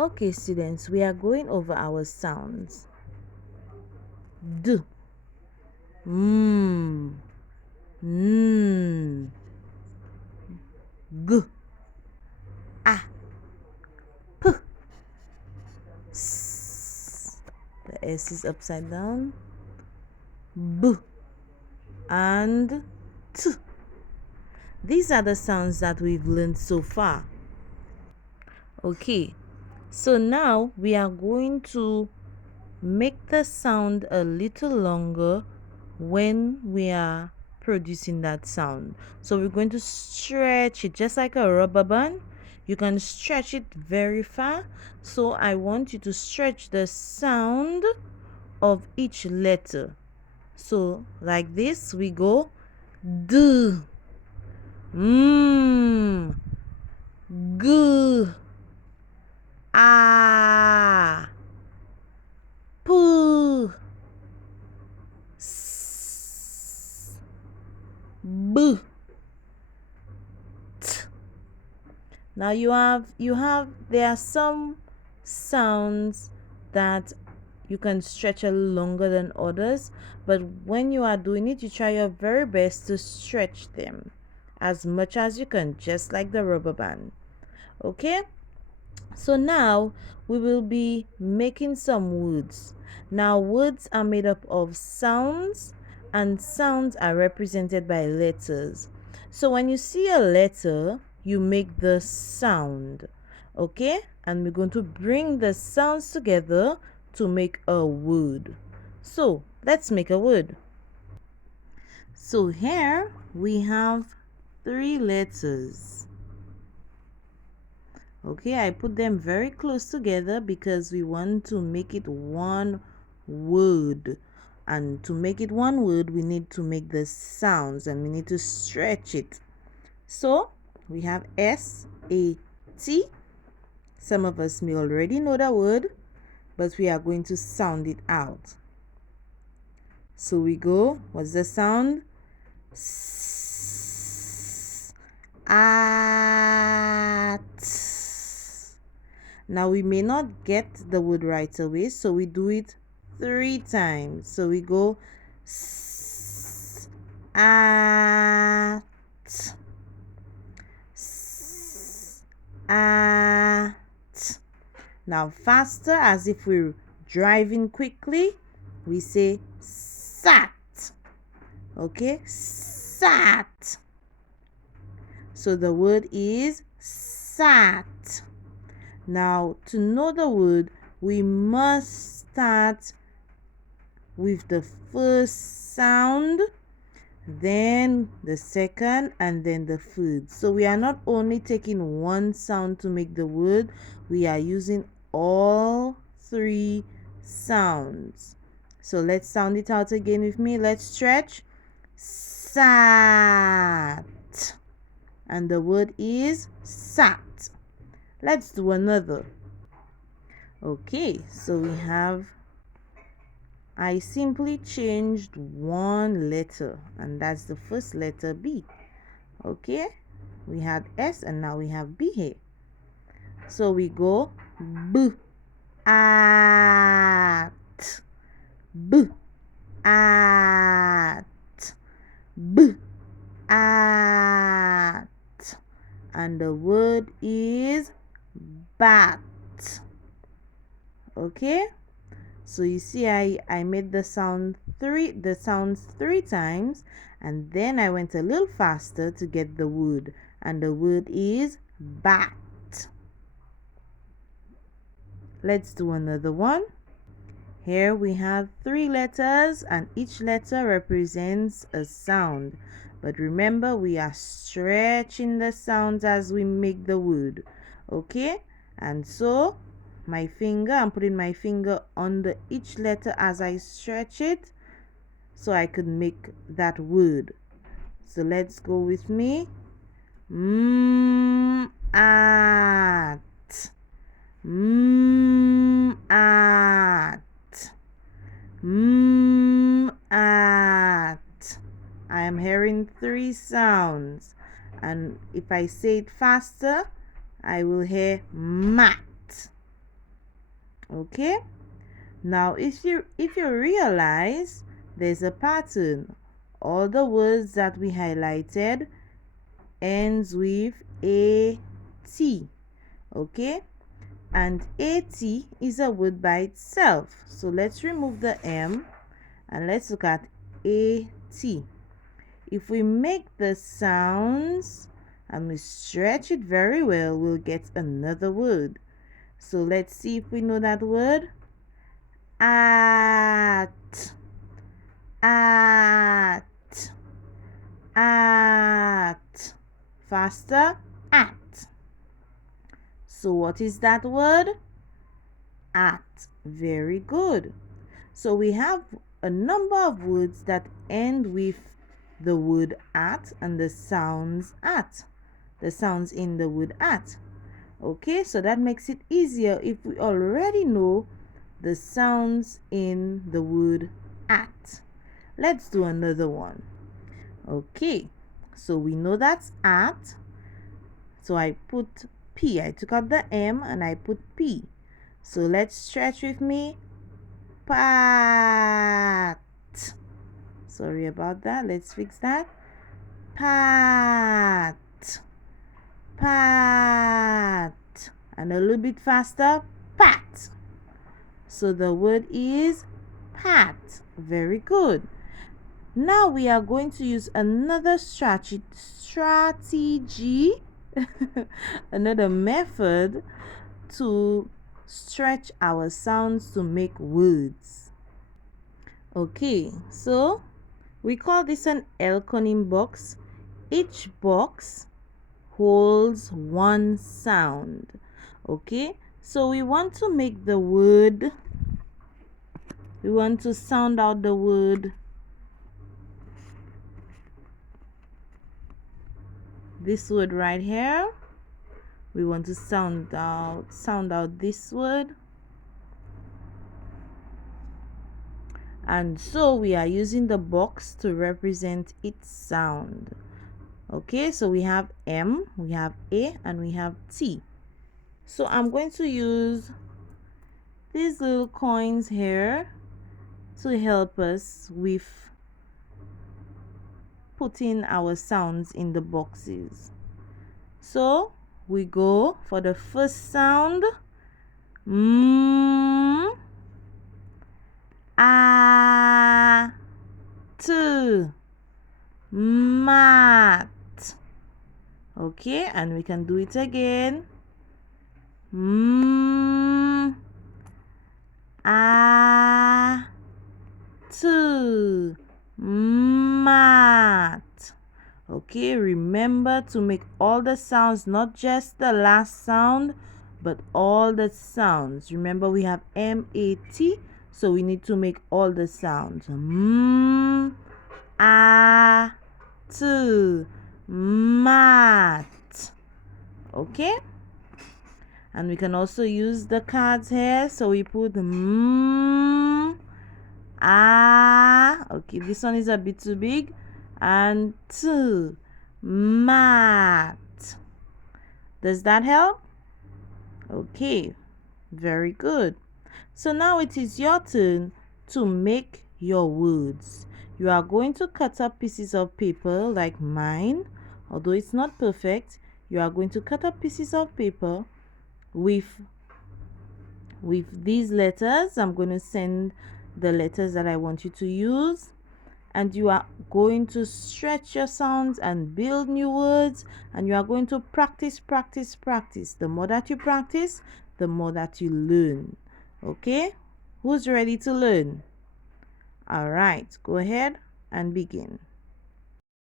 Okay, students, we are going over our sounds. D, mm, n, g, a, p, s. The S is upside down. B and t. These are the sounds that we've learned so far. Okay, so now we are going to make the sound a little longer when we are producing that sound. So we're going to stretch it just like a rubber band. You can stretch it very far. So I want you to stretch the sound of each letter. So like this, we go D, M, G, A, P, S, B, T. Now there are some sounds that you can stretch a little longer than others, but when you are doing it, you try your very best to stretch them as much as you can, just like the rubber band. Okay, so now we will be making some words. Now words are made up of sounds, and sounds are represented by letters. So when you see a letter, you make the sound. Okay, and we're going to bring the sounds together to make a word. So let's make a word. So here we have 3 letters. Okay, I put them very close together because we want to make it one word. And to make it one word, we need to make the sounds and we need to stretch it. So we have S-A-T. Some of us may already know the word, but we are going to sound it out. So we go, what's the sound? S, at. Now we may not get the word right away, so we do it 3 times. So we go s, at, s, at. Now faster, as if we're driving quickly, we say sat. Okay, sat. So the word is sat. Now, to know the word, we must start with the first sound, then the second, and then the third. So we are not only taking one sound to make the word, we are using all 3 sounds. So let's sound it out again with me. Let's stretch. Sat. And the word is sat. Let's do another. Okay, so we have, I simply changed one letter, and that's the first letter B. Okay, we had S and now we have B here. So we go B, at, B, at, B, at. And the word is bat. Okay, so you see I made the sounds 3 times, and then I went a little faster to get the word, and the word is bat. Let's do another one. Here we have 3 letters and each letter represents a sound. But remember, we are stretching the sounds as we make the word. Okay? And so I'm putting my finger under each letter as I stretch it so I could make that word. So let's go with me. At. At. At. I am hearing 3 sounds, and if I say it faster, I will hear mat. Okay, now if you realize there's a pattern. All the words that we highlighted ends with a-t. Okay, and at is a word by itself, so let's remove the m and let's look at at. If we make the sounds and we stretch it very well, we'll get another word. So let's see if we know that word. At, at, at. Faster. At. So what is that word? At. Very good. So we have a number of words that end with the word at and the sounds at. The sounds in the word at. Okay, so that makes it easier if we already know the sounds in the word at. Let's do another one. Okay, so we know that's at. So I put P. I took out the M and I put P. So let's stretch with me. Pat. Sorry about that. Let's fix that. Pat. Pat. And a little bit faster. Pat. So the word is pat. Very good. Now we are going to use another strategy another method to stretch our sounds to make words. Okay, so we call this an elkonim box. Each box holds one sound. Okay, so we want to make the word, we want to sound out the word, this word right here. We want to sound out this word. And so we are using the box to represent its sound. Okay, so we have M, we have A, and we have T. So I'm going to use these little coins here to help us with putting our sounds in the boxes. So we go for the first sound. A, t, mat. Okay, and we can do it again. A, t, mat. Okay, remember to make all the sounds, not just the last sound, but all the sounds. Remember we have M-A-T, so we need to make all the sounds. A, t, mat. Okay, and we can also use the cards here, so we put okay, this one is a bit too big, and t, mat. Does that help? Okay, very good. So now it is your turn to make your words. You are going to cut up pieces of paper like mine. Although it's not perfect, you are going to cut up pieces of paper with these letters. I'm going to send the letters that I want you to use, and you are going to stretch your sounds and build new words, and you are going to practice. The more that you practice, the more that you learn. Okay, who's ready to learn? All right, go ahead and begin.